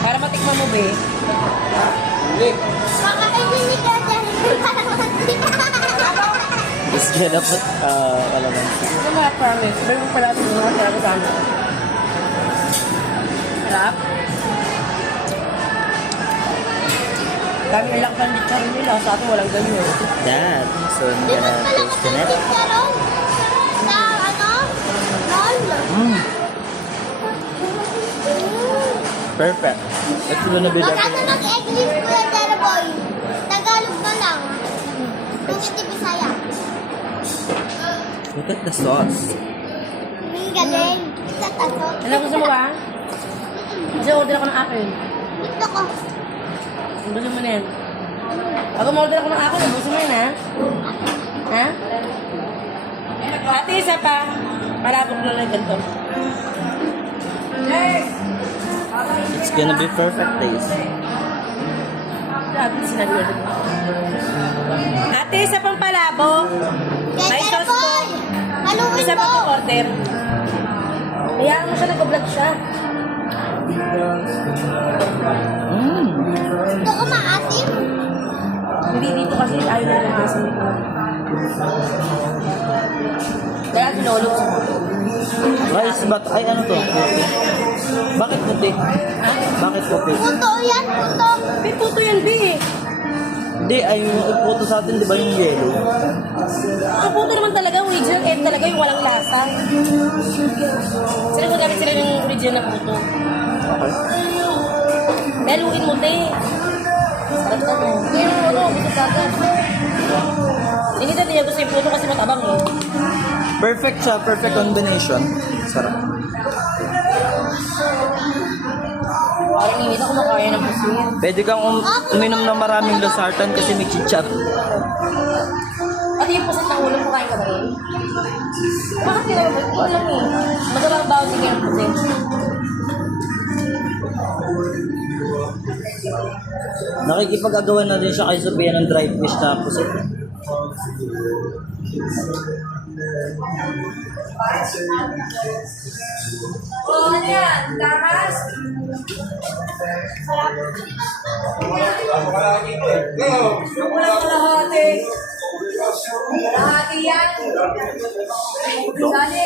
Para matikman mo, be. Just get up with calamansi. Ano mga promise? Sabi mo pala ito mga sarap sa ano. Sarap? Kami ilang pandit rin nila. Sa atin walang ganyan. Dad, so I'm gonna taste the net. Perfect. It's gonna be Baka better. ito nag-English Kuya Jeraboy. Tagalog na lang. Kung hindi Bisaya. Look at the sauce. Ang galing. Sa taso. Ano gusto mo ba? Kasi order ako ng akin. Gusto ko. Gusto mo na yan. Pag umorder ako ng akin, gusto mo yan, ha? Ha? Ate, isa pa. Malapot na lang ganito. It's gonna be perfect taste. Ate, sinabi ko. Ate, isa pang palabo. Kuya May sauce po. Jeraboy. Haluin Isa pa mo. pang order. Hayaan mo siya, nag-vlog siya. Gusto ko maasim. Hindi dito kasi ayaw na lang kasi. Kaya sinulog siya. Rice but ay ano to? Puti. Bakit puti? Ha? Bakit puti? Puto yan, puto. May puto yan, B. Hindi, ay yung puto sa atin, di ba yung yellow? Ang puto naman talaga, original and talaga yung walang lasa. Sila gumagamit sila ng original na puto. Okay. Daluin mo, te. Sarap ka mo. Kaya yung ano, gusto kagad. Hindi na niya gusto yung puto kasi matabang eh. Perfect siya, perfect combination. Sarap. Parang hindi na kumakaya ng pusin. Pwede kang uminom ng maraming losartan kasi may chichap. At yung pusit ng ulo, kukain ka ba rin? Bakit nila ba? Hindi ko alam eh. Magandang bawang din yung pusit. Nakikipag-agawan na din siya kay Sophia ng dried fish na pusit. Oh, ano yan? Tamas? Yung ulang kalahati. Kalahati yan. Dali.